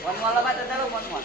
Manual apa tadi manual?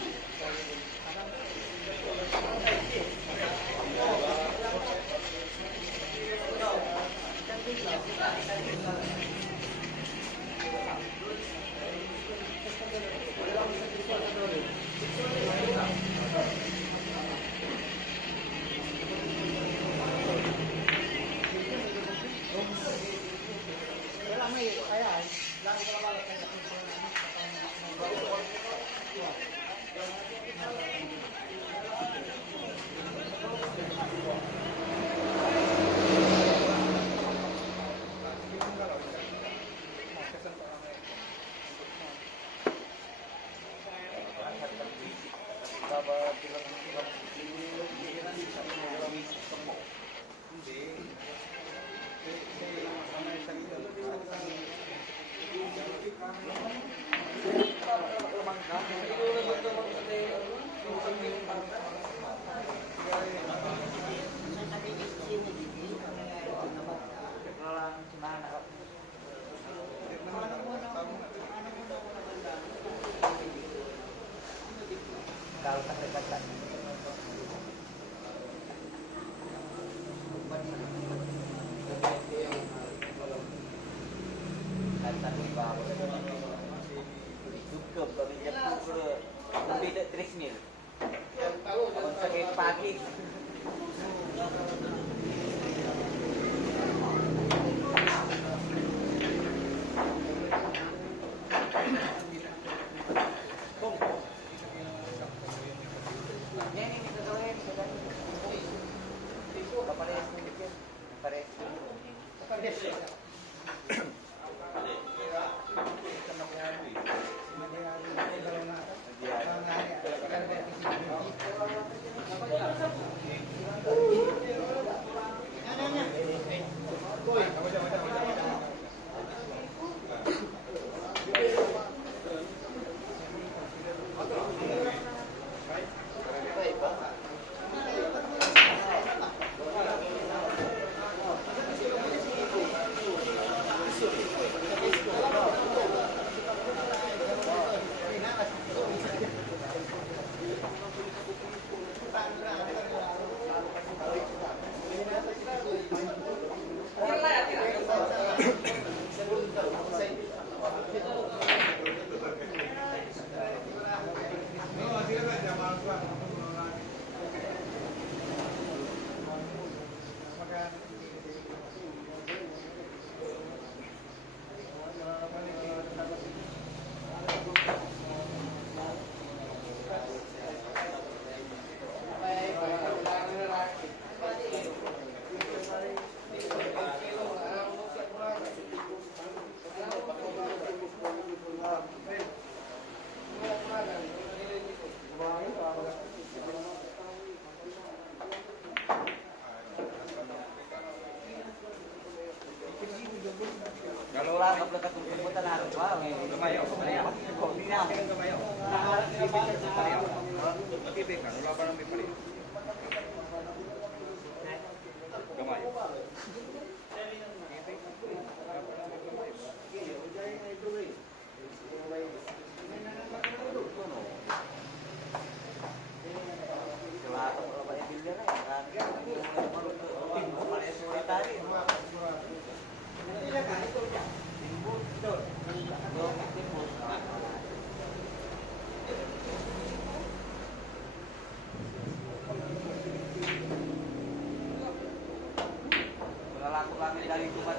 Dari Jumat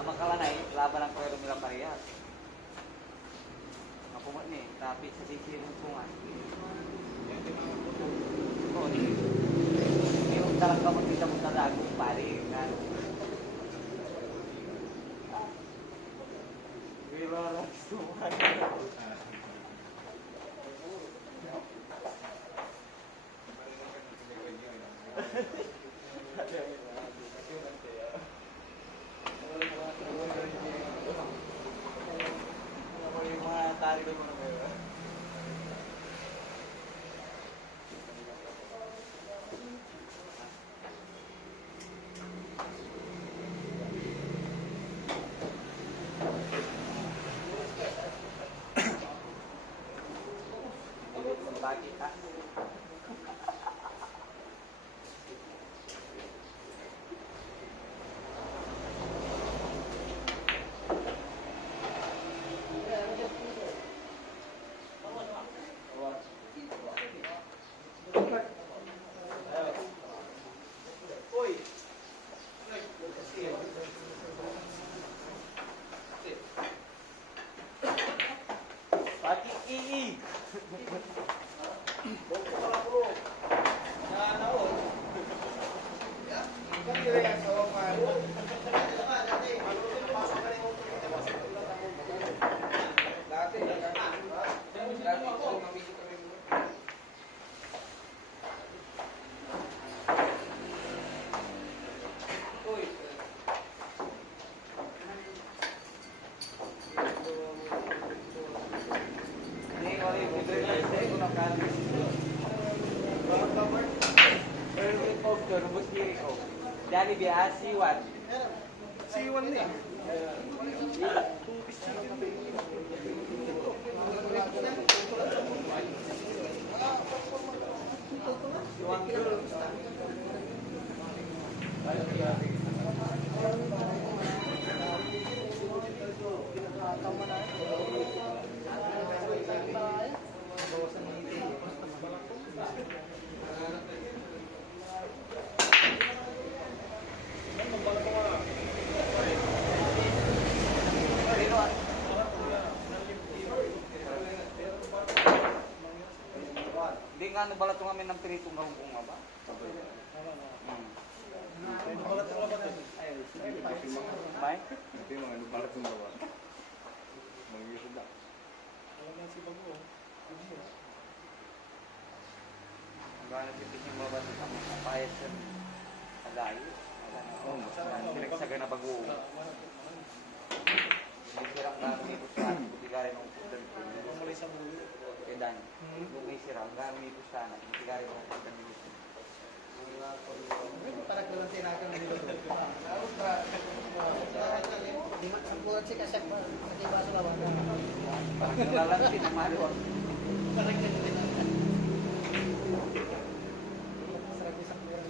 sama kala naik laban ang Kuya Romila Parehas. Ako mo ni, tapi sa sisi lingkungan. Oh, yung talaga mo kita mo talaga pare kan. Pero semua. Bakit ka? Bakit ii? Dari biasa siwan. Siwan nih. Hindi nga ano balat kami ng piritong gawang bunga ba? May? Ito yung mga lupalat ng gawa. Mga yusuda. Ang gano'n tipis yung mga balat ng mga payat sa alayo. Oh, masama. Pinagsaga na bago. Hindi sirang gano'n ito sa butigarin ng putan. Dan kung may sirang gano'n ito sana. Butigarin ng putan. Para ko lang tinakan nila doon. Di ang buhat si Kasek ba? Hindi ba sa laban? Parang nalalansin ang malor. Parang ganun din. Sarap isang buwan.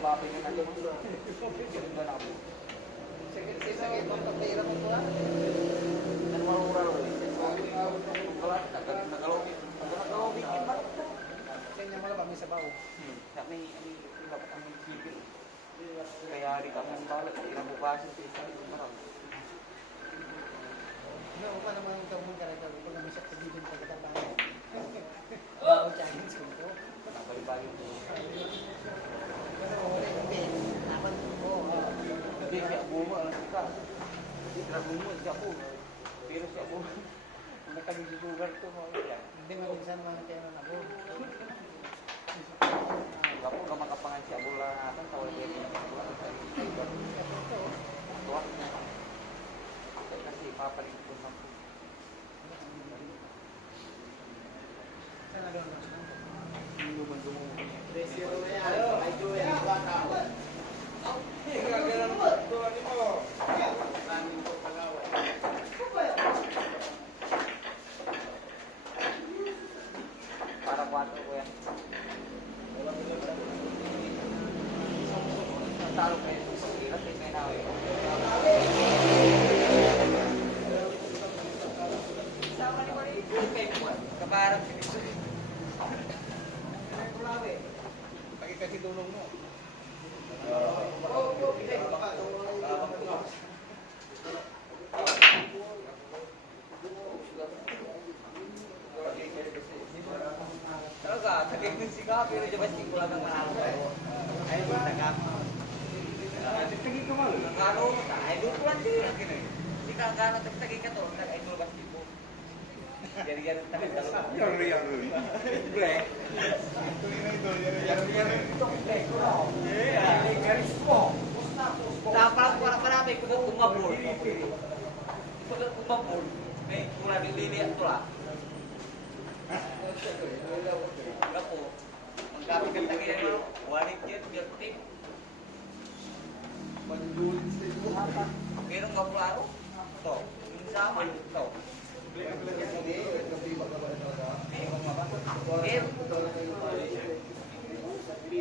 Kabapay nga natin. Ganun ba na ako? Sige, itong kapira mo ba? Dan marura-ro. Nagalawin. Nagalawin yung balat. Kanya mo lang kami sa bao. Sabi ni dapat ang sipil. Kaya rin kami ang balat. Inabukasin sa isa. Marami. No, pa naman yung kamong karagdag ko na may sa pagibin sa katabang. Bao Chinese ko to. Balik-balik ko. Pero hindi. Apat ko. Hindi siya bumo. Alam ka. Hindi siya bumo. Siya po. Pero siya po. Nakagigigugar to mo. Hindi maminsan mga kaya na nabo. Kapo ka makapangan siya bola natin. Tawag kayo niya. Tuwak niya. Kasi papalit ko na po. Sana doon. Hindi mo dumo. Para 4 ko yan. Talo kayo sa pagkirat. May nawe. Kabarang sinisuri. Pagi kasi tulong mo. Talaga, nagiging siga, pero di ba sikulan ng manalo kayo? Ay, tagap. Tingin ko mal. Nangano, ay luto lang din. Hindi ka gano'n tagtagi ka to, nag-idol ba sipo? Yari-yari tagad dalawa. Yan. Ble. Yari-yari ito, ble. Garis mo. Dapat para-parami ko na tumabol. Ko na tumabol. May kulay ng lilihan to lah. Ako, magkapit ka tagay mo, walit yun, tip. Meron ka klaro? Ito, yung sama, ito.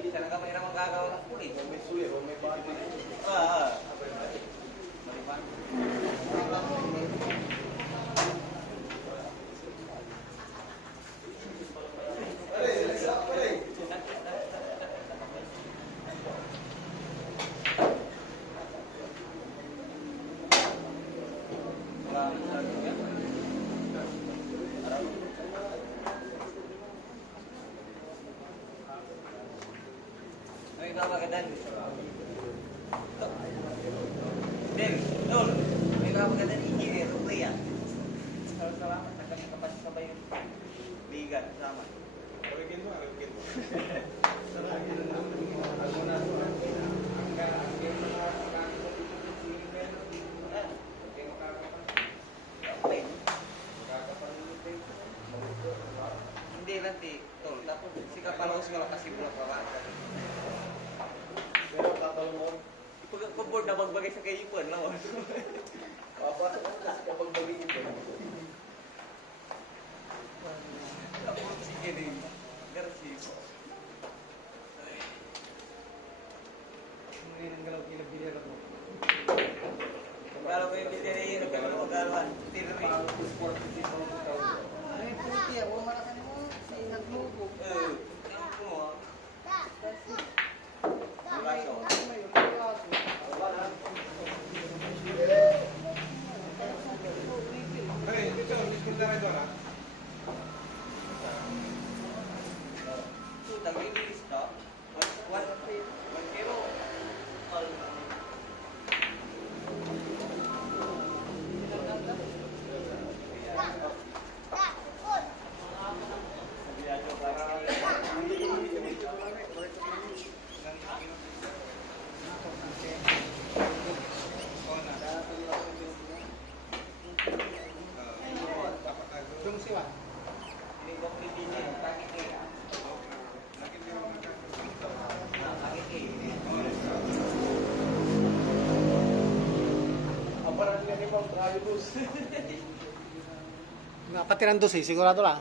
Talaga mahirap ang gagawa ng pulis. May suya, may bati. May kapagadan. Deng, Dol. May kapagadan engineer, Rhea. Salamat, nagkakapasabay yung liga. Salamat. Origin mo, origin mo. Okay. Hindi lang, Tol. Tapos si Kapalaos nga lang kasi bulak pa. Pero kapal mo, Pag-board na magbagay sa kayipuan lang. papasok ka kasi kapag bagay ito. Tapos sige rin. Garasipo. Ngayon ang galaw kilang ako. Kalau may bidiri, nagkakaroon tiro rin. Ay, puti ako, malakan mo. Sa naglubo. Yung mo, Ay, Baso. may ulaso. Hey, ito, mismo na rin doon, the middle is top. One kilo. All. Dung siwa. Ini kok di sini, kaki kiri. Kaki kiri. Apa na niya ni Pang Tribus? Napatiran doon sigurado lang.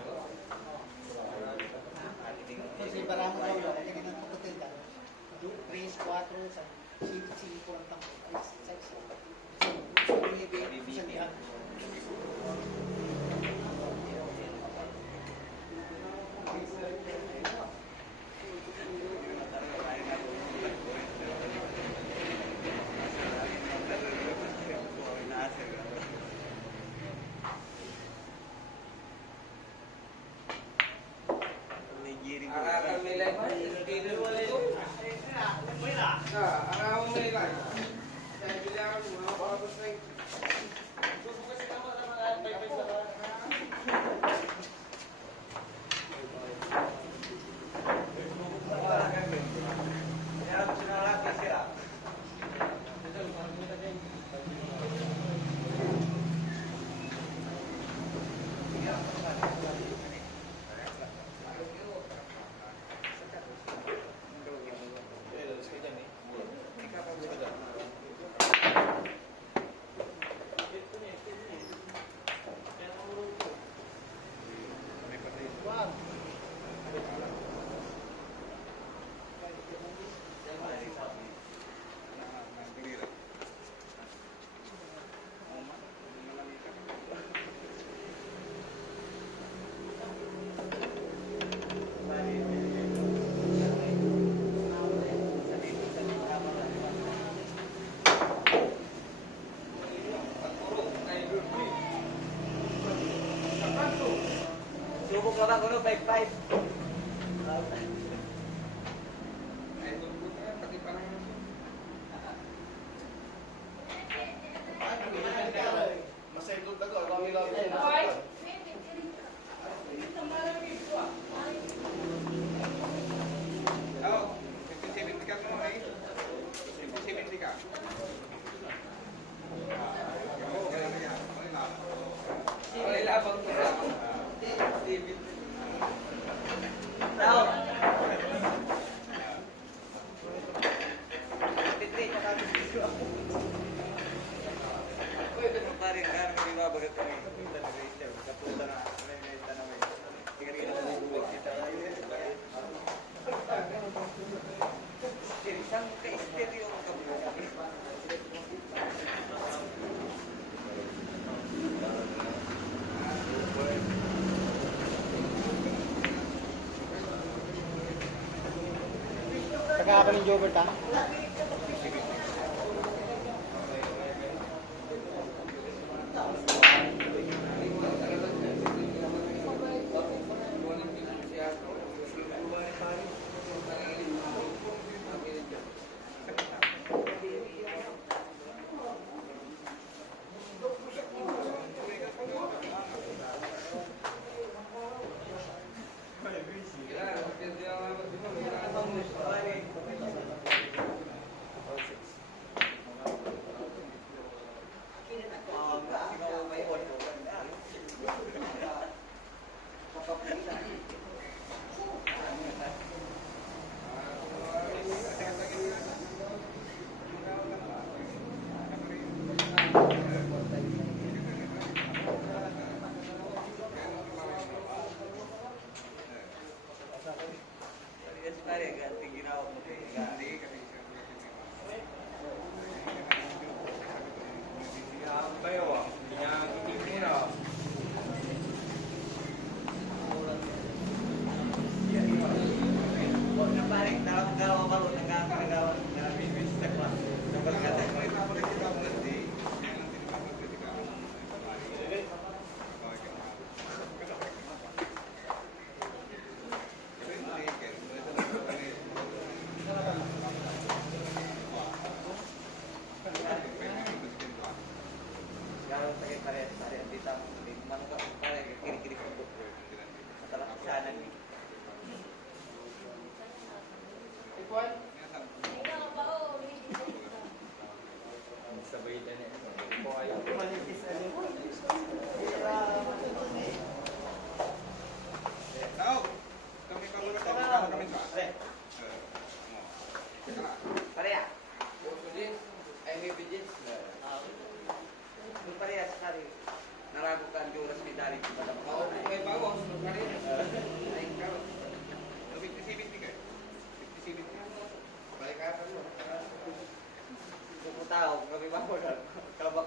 Kasi para mo daw lang, kaya ganun pagkatil ka. 3, 4, 5 lang tang. Subok lang ako no, 5-5. Masayang tago, ang ilang. Now, Isang ka-stereo ang kabuo. Taga ako ng Jobert ha?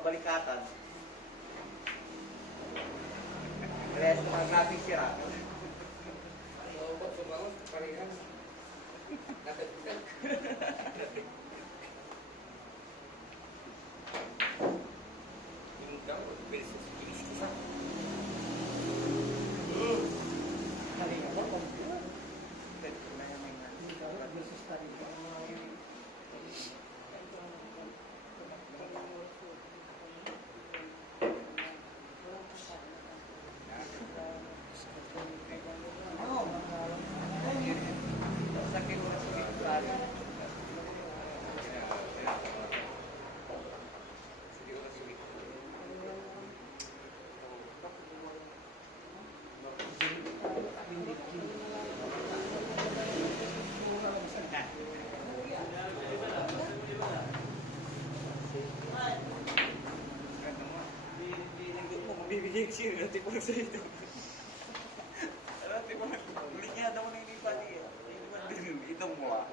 Balikatan. Resto ng graphic sira. Bibigyan siya, nanti po sa ito. Nanti po, ulinya daw na hindi pati. Ito mo ah.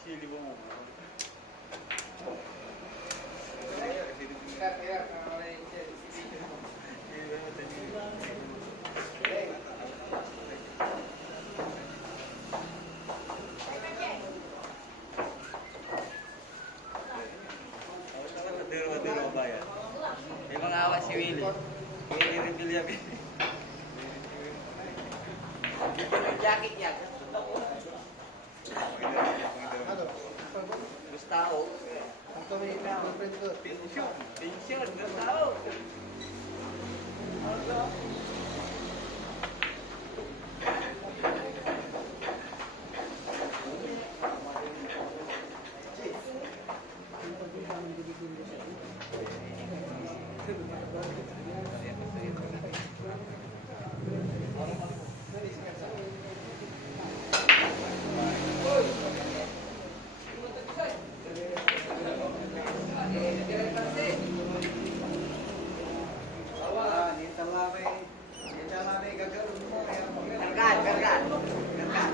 Sili mo mo. si Willie. Willie Revilla. Yung jacket niya. Ano? Gustavo. Ang kami girlfriend ko. Pension. Pension. Gustavo. Kargaan, kargaan. Kargaan.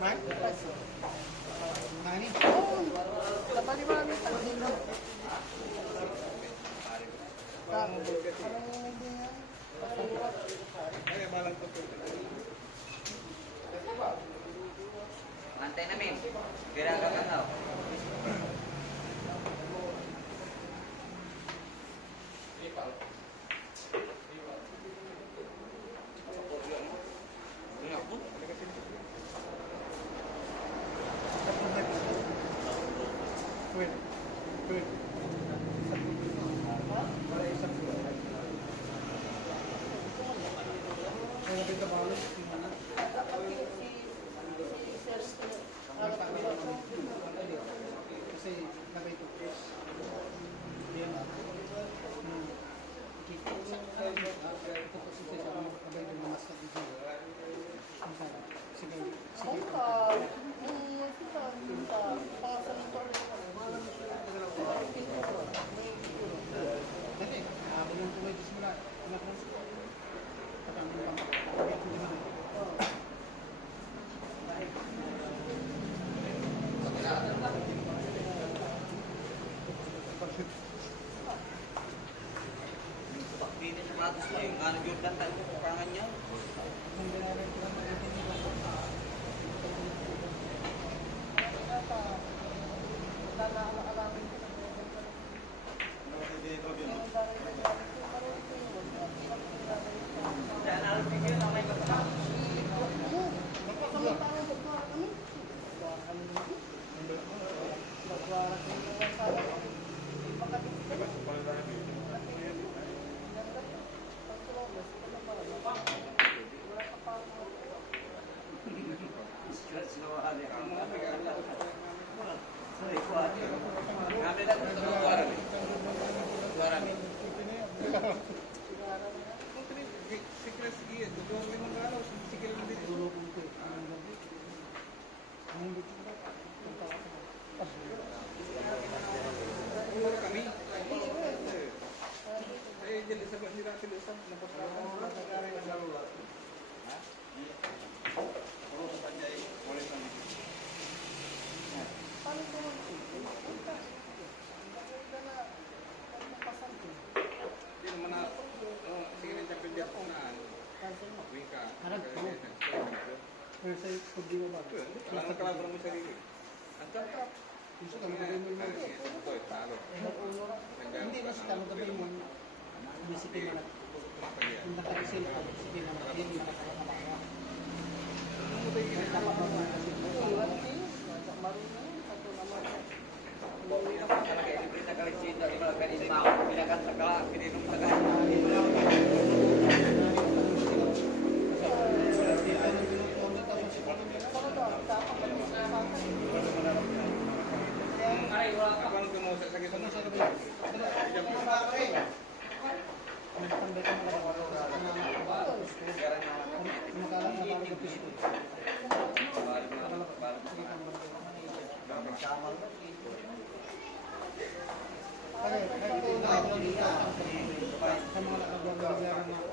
Mark? Nani? Antay namin. Kira ka ka Wait. Wait. Kaya kita balos. Kasi nabay to Chris. Yan. Ito po si Cesar. Nabay to namas na dito. Sige. Sige. Dati, belum tuloy di simula. Hindi sa matos mo yung ano Jordan tayo kukurangan niya. Diyan alipigil na may kasama. Saya pergi apa? Kalau kalau mau cari, Gusto kami gawin mo naman. Hindi kasi kami gawin mo. Bisikin mo na. Kung nakarisil ko, sige na. Yan yung nakakalawa. Abang kumusap sa gitna sa gabi. Sa mga nakagawa ng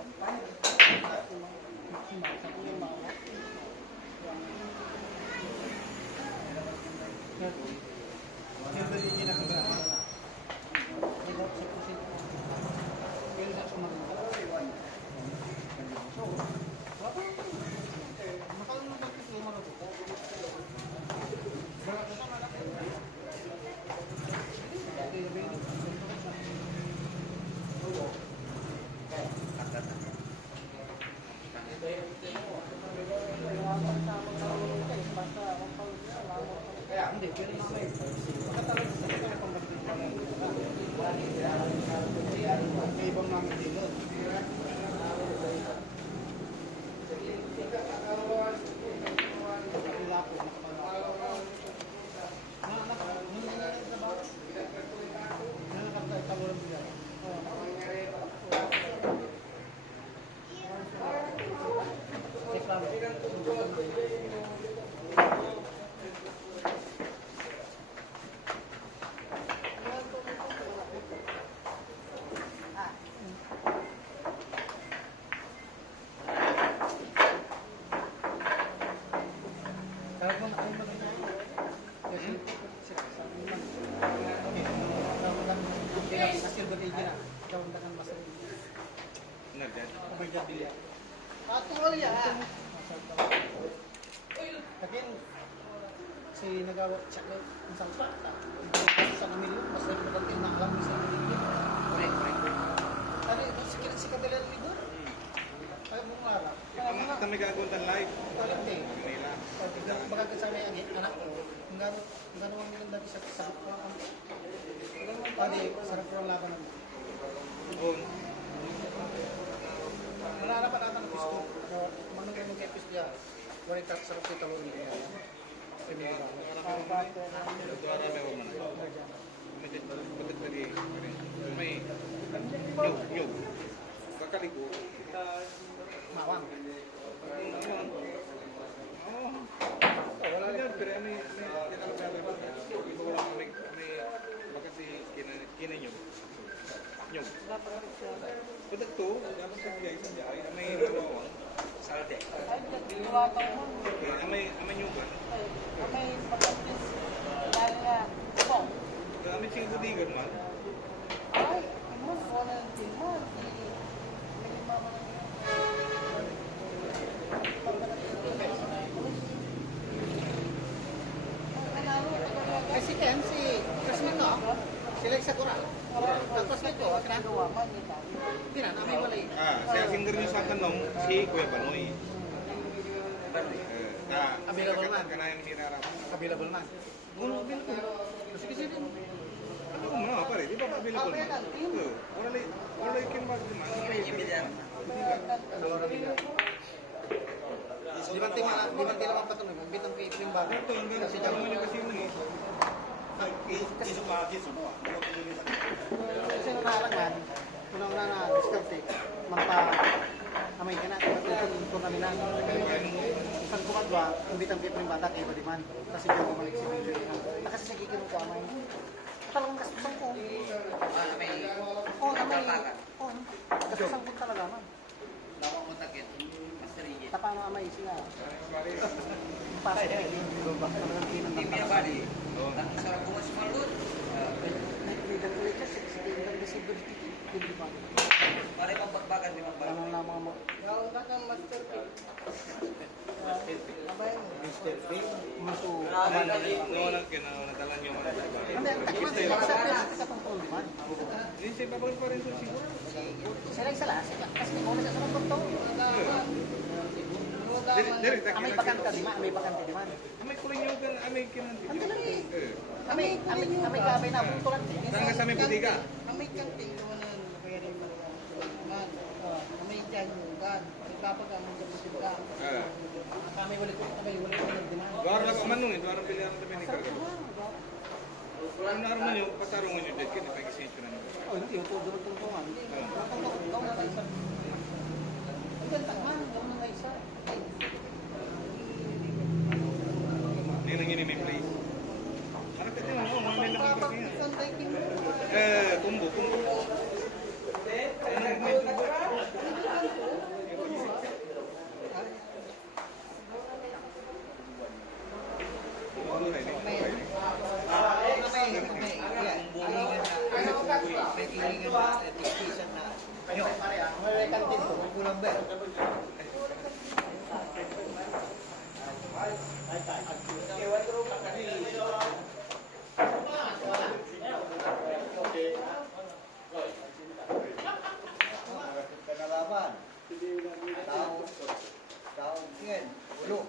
hindi, pero mamaya. Pagkatapos sa kanya kung may ibang mga dilo. Si nagawa check ng isang sa namili mas nagpapagtil na alam sa namili. Correct. Ano ito si Kabilang Lido? Kaya mong araw. Kami gagawin ng live. Hindi. Manila. Magagad sa may anak ko. Ang gano'n ang nila dati sa sarap ko. Pwede, sarap ko ang laban namin. Malalapan natin ang pisto. Manong ganun kay pisto yan. Waring sarap ko talong niya. May nyug. Kakaligo. Mawang. Wala yan, pero may makasi kinanyog. Nyug. Pada to, dapat sa biyay sa biyay, may rawang. Salte. Amay nyugan. May pagkakas dahil nga bong. Kami sing budigan man. Ay, ano ko na tingnan. Kasi Ken, si Crismito, sila sa Coral. Tapos ito, Ginagawa man ito. hindi na, namin wala eh. Saya singer niyo sa tanong, si Kuya Banoy. Available man. Kana yung nirarap. Available man. Uno, available. Sige, sige. Ano mo na, pare, di ba available man? Wala ikin ba di man? Libanti naman patuloy. Bitang pitring ba? Ito, yung gano'n, si Jamo niyo kasi yun eh. Kasi nanalangan, unang-una na diskarte, amay ka na, ito namin na. Isang kumadwa, yung bitang pitring bata kayo ba di man? Kasi yung bumalik si Medyo. Kasi sa kikinong ko amay. Talagang kasasang ko. Oo, amay. Oo, kasasang ko talaga man. Lawang mo takit. Master Igit. Tapa mga amay sila. Pasok na yun. Hindi niya bali. Sarap ko mas malun. Nag-leader ulit siya, 16 lang kasi hindi pa. Pare pagbagan di man Parang lang mga Wala kang master pick. Abay mo. maso. Nawalan ka na, nadalan niyo mga diba? Hindi, takman sila sa pang-tool man. Hindi, siya babalik pa rin doon siguro. Sila yung sala, kasi kung nasa sa pang-tool. Direct, Amay pakanta di man, amay pakanta di man. Amay kuling yung kan, amay kinan. Ang dali. Amay kabay na pang-tulan. Saan sa may budiga? May kanting naman na pwede mo naman. May dyan yung gan. Ipapagkamang sa busita. Kamay ulit ko di man. Duwar lang ako man nun eh, duwar ang pilihan namin ni Karga. Kung naroon nyo, patarungan nyo dito, kaya pag-isensyo na nyo. Oh, hindi, ito doon tungtungan. Ikaw na kayo sa... Ang ganda man, ikaw na kayo sa... Hindi nang yun may place. Malapit yun, may nakakapit niya. Santay kin mo. May, yan, hihingan na, may hihingan na, tikisan na. Ayun, may kantin ko, kulang ba? Kanalaban, tao, yan, ulo.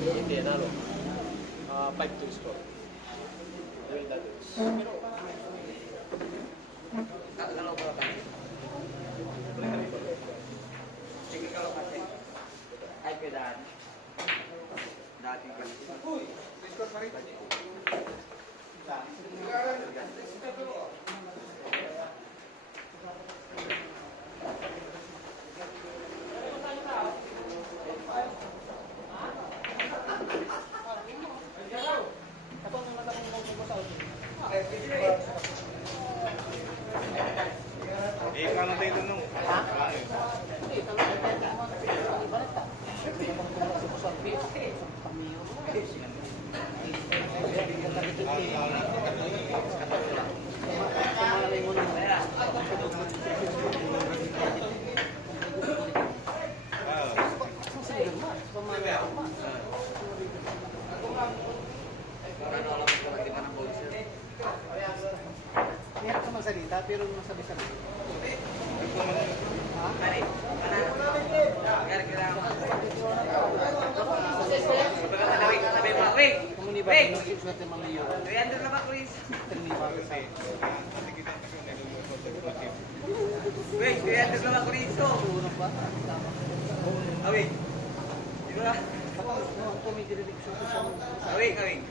Hindi, nalo. 5-2 score. Well, that is. Kalau berapa kali? Sige kalau kasi. Ay kedan. Dati kan. Uy, score pa rin. Paano tayo tanong? Meron ka magsalita, pero masabi-sabi. Mari. Kira-kira. Sabi Pak Wing. Kung ba, Wing. nag-swerte mang liyo. 300 na ba, Chris? Terlibat sa Wing, 300 na ba, Chris? Tulog ba? Awing. Dito na. Ako, tumitirik-suk ko siya. Awing, awing.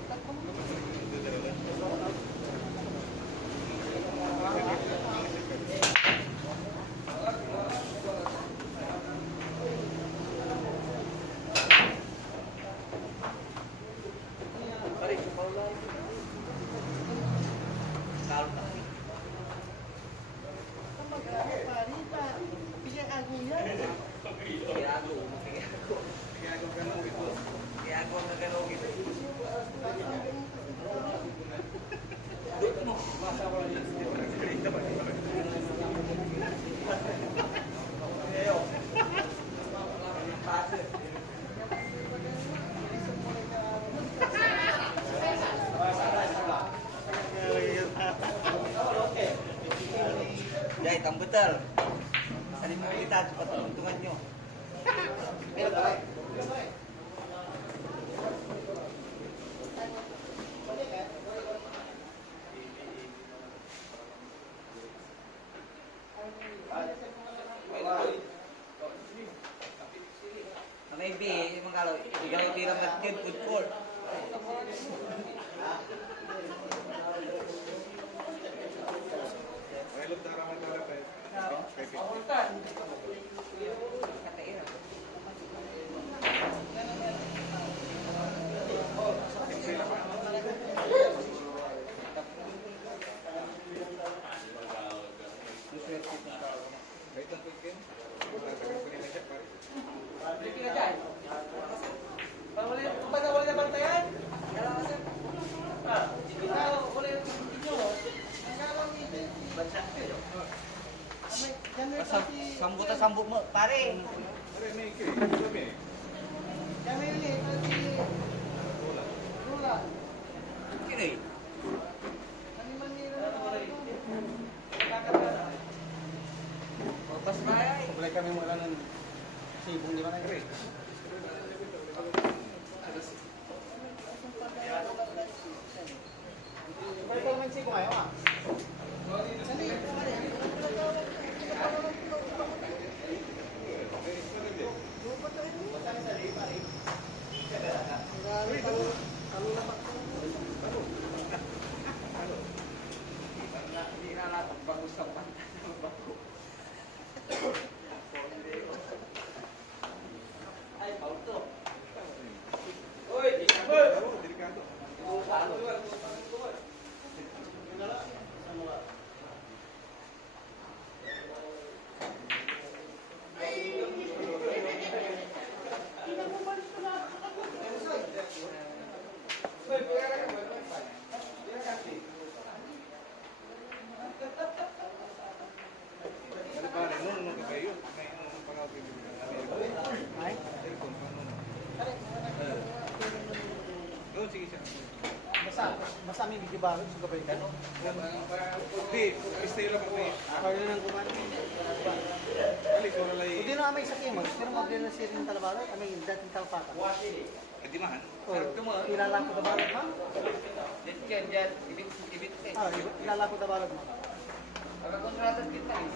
Jahit ang betul. Saling kita cepat untungannya. pira matkin food court. Relog na raman talaga tayo. Kataira. Kahit ang quick game, magtatagal ko nila siya pare. Sambut sambut mo pare. Pare, may ikaw eh. Sabi eh. Kami ini tadi Rula. Kini. Kami manira. Pas bay. Mulai kami mula ng sibong di mana Gre? Mulai kami ng sibong ngayon ah. Hindi na natin pag-usapan. Ay, auto. Oy, Oo, delikado. Ano pare, nung ka kayo? May nung pangawin din ng Amerika. Ay? Aircon, paano na? Oo, sige siya. Basta may video ba sa gabay ka? Hindi, stay lang kami. Kaya nang kumain. Alis, wala lay. Hindi na kami sa kimo, pero magdala na siya ng talabaro, kami dating talpata. Kadimahan. Oh, kilala ko talabaro ma? Diyan, ibit. Ah, kilala ko talabaro ma. Pagkakontratas kita eh.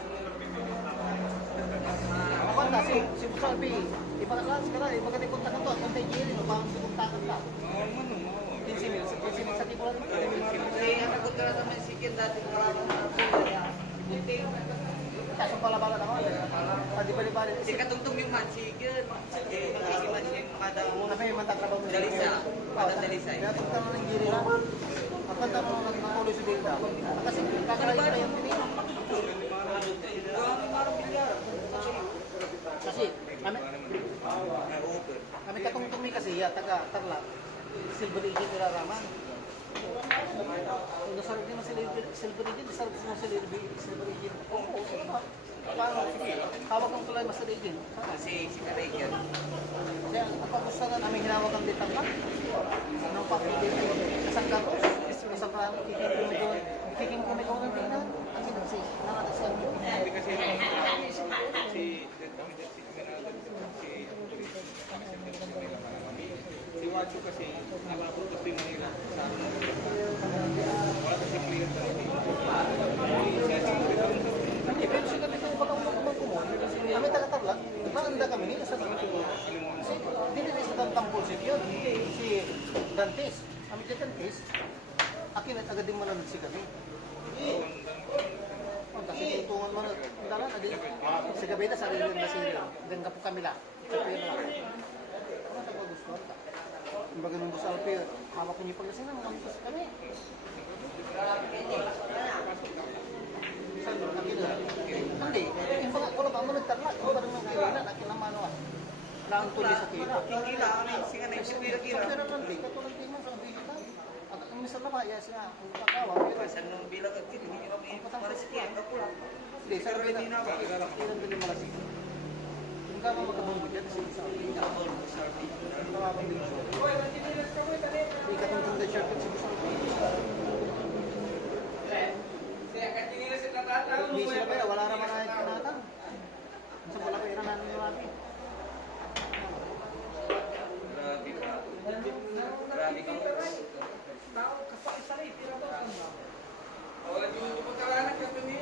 Ako na si Busalpi, iba na class ka na, iba ka din kontak ko, kung tayo gilin, o bang kontakan ka. Oo, man, oo. 15 mil sa tipo lang. Kasi ang nagkontratas naman si Ken dati maraming mga buting. Kaso pala bala na ako, di bali-bali. Si katungtong yung man, si Ken, makikiman siya yung kada Kami yung matatrabaho mo. Dalisa. Kada Dalisay. Kaya itong tanong ng gilin lang, ang tanong ng ulo si Delta. Kasi kakalayo na yung pinili. Kasi kami katungtong kasi ya taga Tarlac. Silver Agent nilaraman. Nasarap din sila Silver Agent, nasarap din sila Silver Agent. Oo, paano? Hawak ng tulay mas Silver Agent. Si Karegen. Kaya ang pag-gusto na namin hinawak ang ditang lang. Anong pakibig ko? Kasang Carlos? Kasang Prano? Kikim kami ko ng tingnan. Kasi nakata siya. Hindi kasi si Wacho kasi nakapot kasi Manila sa wala kasi clear Hindi, pero siya kami kung baka kumon. Kami taga-Tarlac. Naanda kami nila sa Tarlac. Kasi hindi na sa Tantang Pulsip yun. Si Dantes. Kami si Dantes. Akin at agad din mananod si kami. Kasi tuntungan mo na, dalan, sa gabi na sarili ng basilo. Then kapo kami lang. Sa piyo na lang. Ano sa pag-gusto ka? Yung baga nung Boss Alpi, hawak niyo paglasin na, mga gusto kami. Saan yung nakita? Hindi. Yung mga kulo ba mo nagtarnak, yung parang nang kailan, akin naman ano ah. Lang tuloy sa kila. Kikila ka na yung singa na yung Sa kira-kira. pera ng di, katulad din mo sa bilita. Ang misa na ba, yes nga, ang pagkawa. Pasan nung bilang at kini, hindi kami marasikian. Hindi, sa rin na ilan din yung malasik. Kung ka mo magkabunggo dyan, sa isa. Tawagin din siya. Hindi ka tungtong na shirt sa isa. Hindi sila ba, wala naman na yung pinatang. Sa wala ko yung namin yung namin. Grabe ka. Grabe ka. wala yung pagkalanan ka ni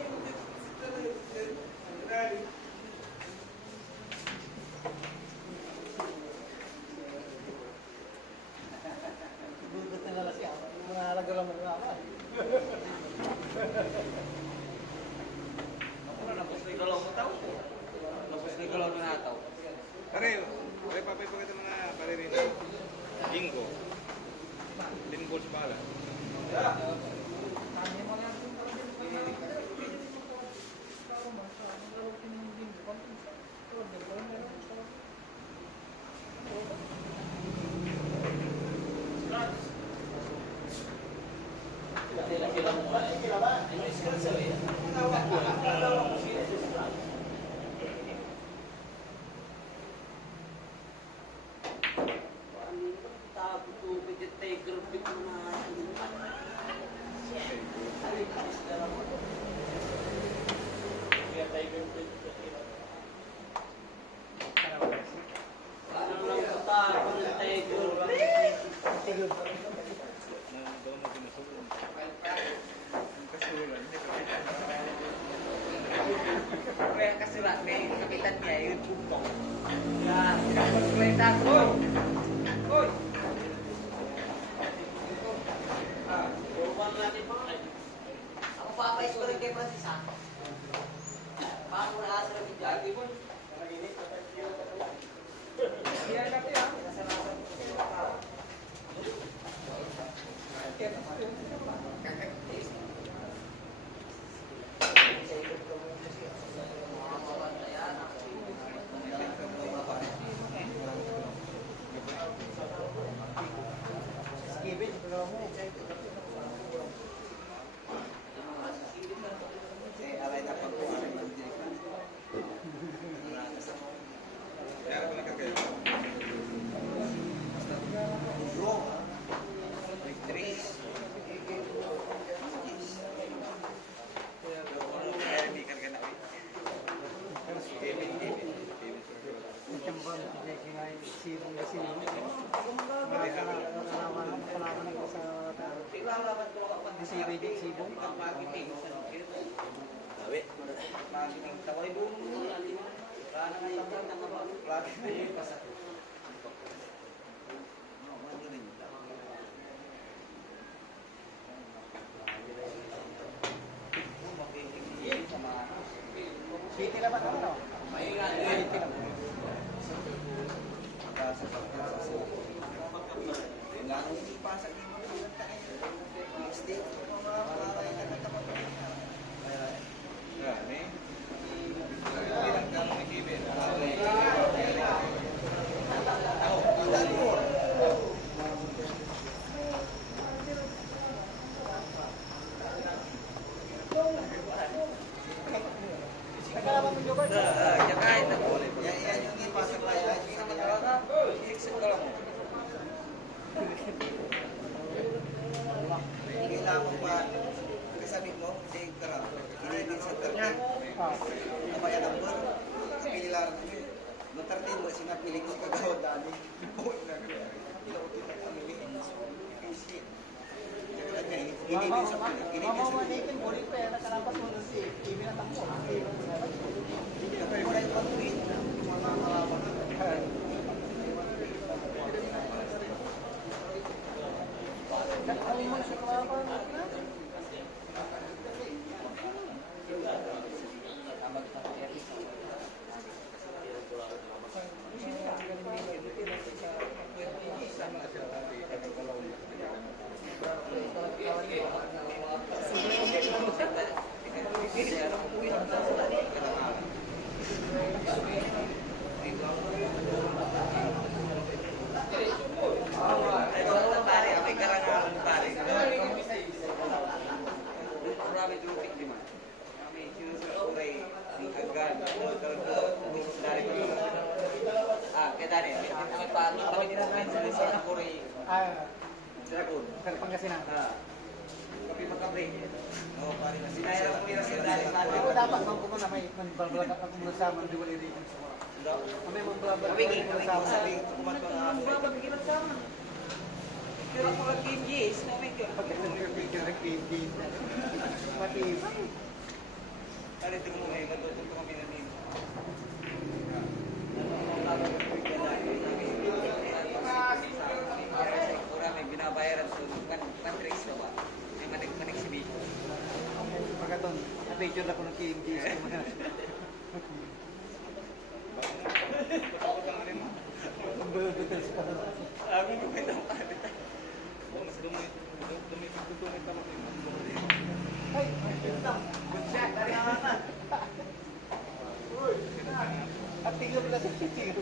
Kaya kasulat kay kapitan niya yun bumbong. Ya, dapat kereta. Hoy. Hoy. Ako papais ko rin kay Francis ha. Paano na asa ng video? Di mo. Siya natin ha. Nasanasan ko siya. Given, pero mo. Kaya ako nagkakayo. Kaya hindi ka na Nagtambang hindi kaya sibong na sino. Palaman ko sa Ilalaban ko ako di CBD sibong. ang marketing sa Dawi. Marketing taway doon. Wala na ngayon ng mga marketing pa sa City naman ano no? City naman. Gani. Bilang kamu ni Given. Nagkalaman mo Jobert? Jakain na boleh. Yan yung ipasok na yan. Sama talaga. Siksik ka lang. Kailangan mo pa, kasabi mo, hindi ka hindi sa target. Ah. Apa yan ang bar? Pinilaran mo. Noong 13 mo, sinapiling ko kagawad dali. Buhay na gano'n. Pinautin na kami. Shit. Tsaka na niya, hindi din sa piling. Hindi din sa piling. Mamamanikin mo rin pera kalapas mo na si Kimi na tamo. Hindi na kayo rin pag-tweet. Mga kalaban. Ano mo sa kalaban? Ah, sa Pangasinan. Tapi makabre. Oo, pare na Sinaya ko yung sandali Pero dapat kung kuno na may mag-vlog at mag-sama di wala rin sa mga. May mag-vlog at mag-sama. Sabi ko kumat pa nga. Mabigilan sama. Kira ko lang game yes, na medyo. Pagka-picture ng game. Pati Kali ito mo eh, matututo kami na nito. May binabayaran sa countries na ba? May manig-exhibition. pagkaton, na-picture na ko ng KMG sa mga. Amin mo ito ang kapit. Mas dumitutunit ka lang. Ay, good shot, dari naman. At tingnan pala sa picture.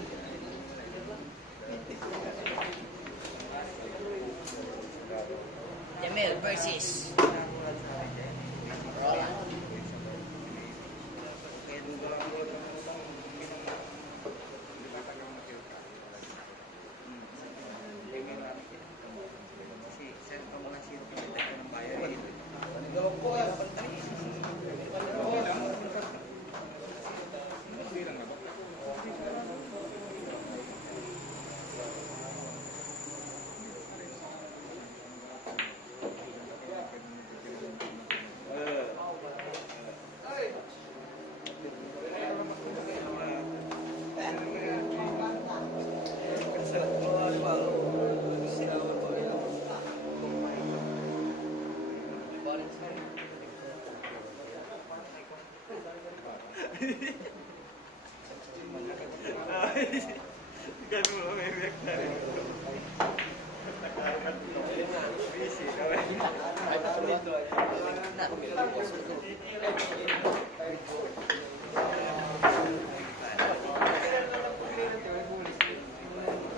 Jamil versus Ganun mo, may react na rin. Busy, kawin.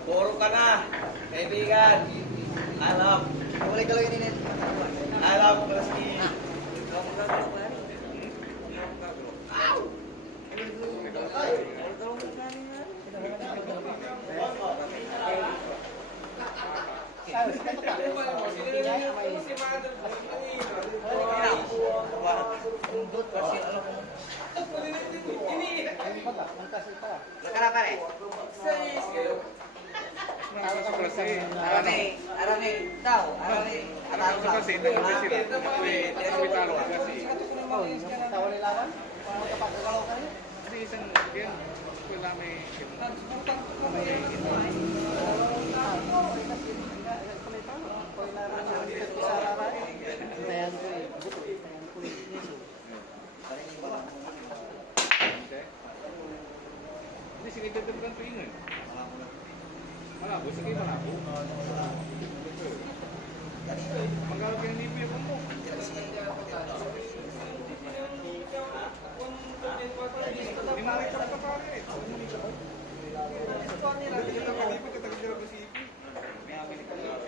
Puro ka na, kaibigan. Alam. Mulai kalau ini nih. Alam ko si... Lakara pare. Arane, tahu, arane. Kasi, nangyayon sila. May hospital ko kasi. Tawa nilaban? Magkapagkagalaw ka rin? Kasi isang yan, wala may... Hindi, sinititipkan ko yun eh. Malabo, sige malabo. Magkakaroon ka ng lipi mo. Hindi mo rin ka pa rin. Hindi ka nakalipi, katagil ka sa ipi. May amin ka lang.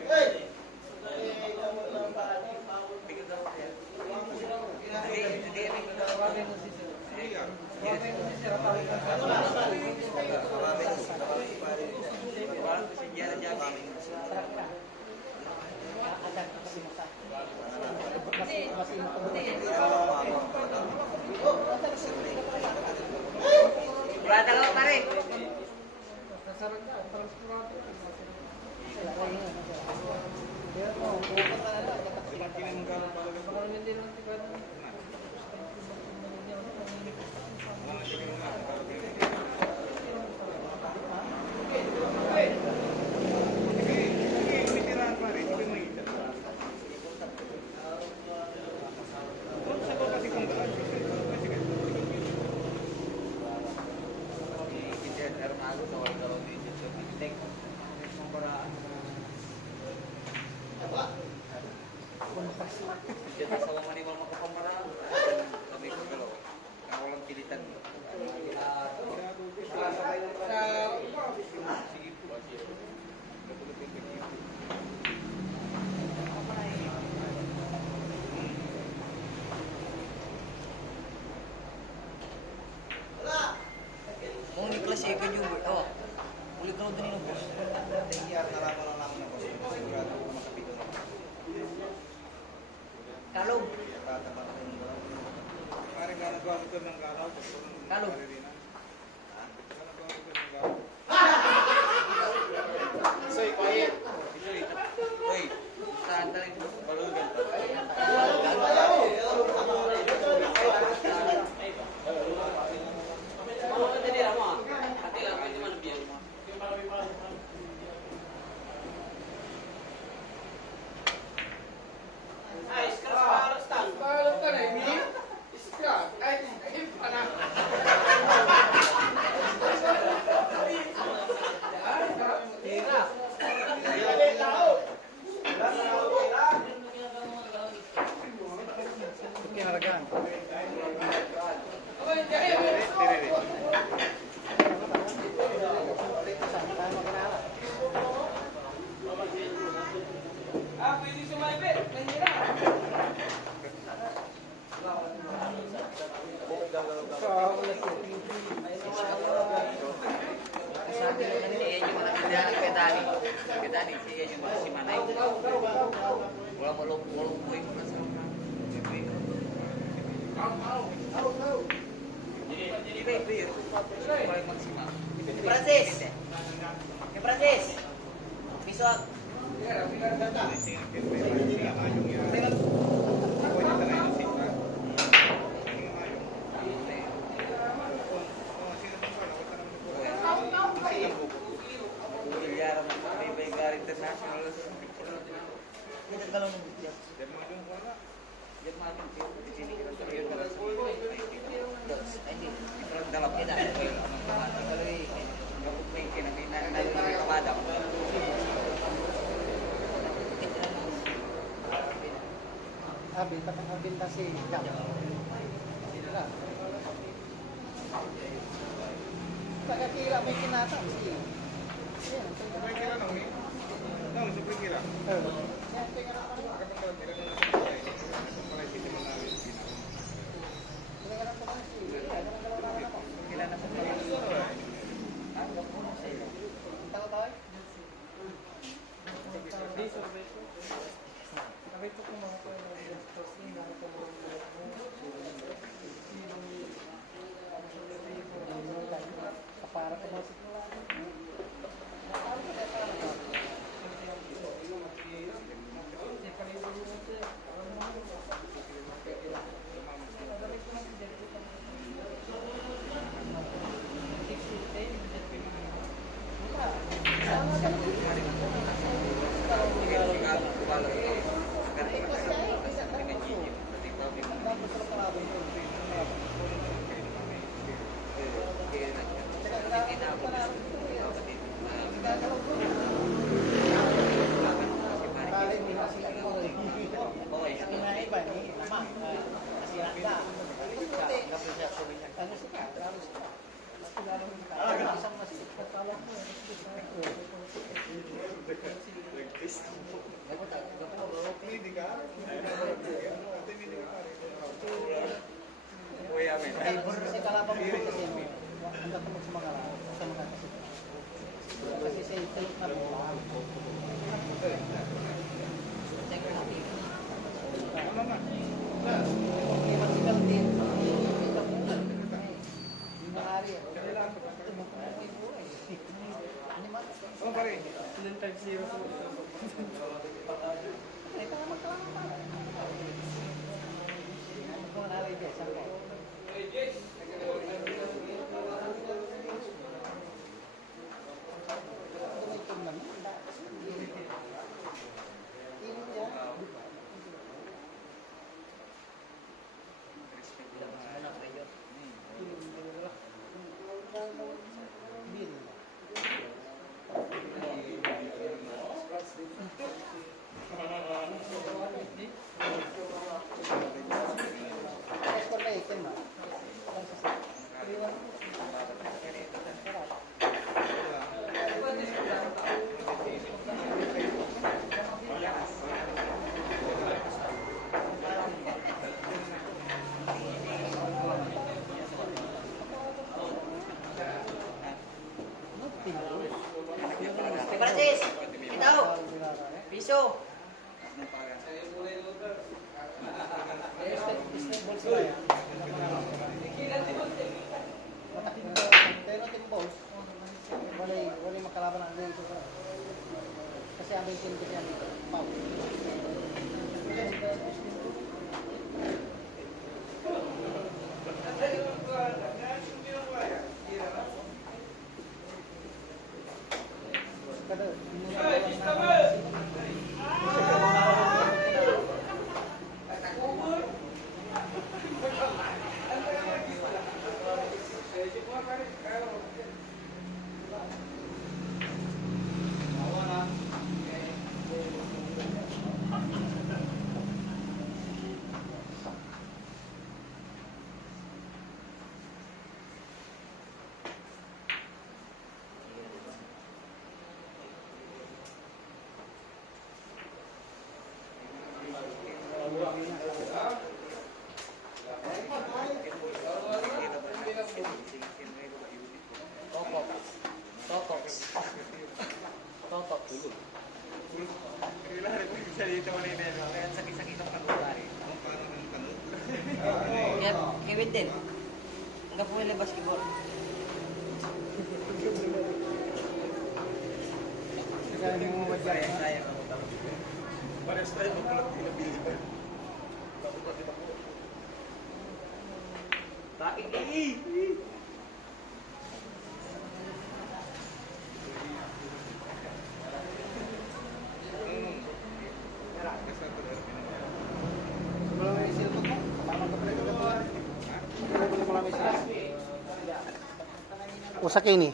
Wala dalawa pare. Kita sama manimal makapamaraan. Kami ko pero ang walang pilitan. Mau ni kelas ya kan juga. Oh. Boleh kalau tadi bos. Tinggal nalaman ng boss. Sigurado ko makapito na. Kalong. Tatapat ko yung barang. Parang ka nagawa ko ng galaw. Kalong. Soy, quiet. Hoy, saan tayo balugan? Francis! Francis! Bisok! Yan mamin, di sini kita terlihat dengan dos. Ini kita dalam tidak. Kalau ini gabung mungkin nanti nanti kepada. Binta si Jam. Sila. Kaya may kinatang si. Ayan, Sampai kira nang ni. Nang sampai kira. Yan, tingnan ako. Akan pengkalan kira nang sampai. Sampai sini mengalir sini. Tingnan ako ba si. Kailan na po tayo? Ano po na sa iyo? Tahu tahu. Para ko mas kasi kalabang po kasi hanggang ko magsumangala sa mga kasi. Kasi sa ito na po. Mag-iwan din. Ito po. Hindi maaari. Oh, pare. Ito na magkalang pa. Ito na rin din. Saan ko? Francis, ikaw. Piso. Walay makalaban ang dito ko. Kasi aming team kasi ang pau. Kevin din. Enggak boleh basketball. Saya. Pares tayo magkulat din ang bili. Bakit eh? Sebelum isi Usa kay ni.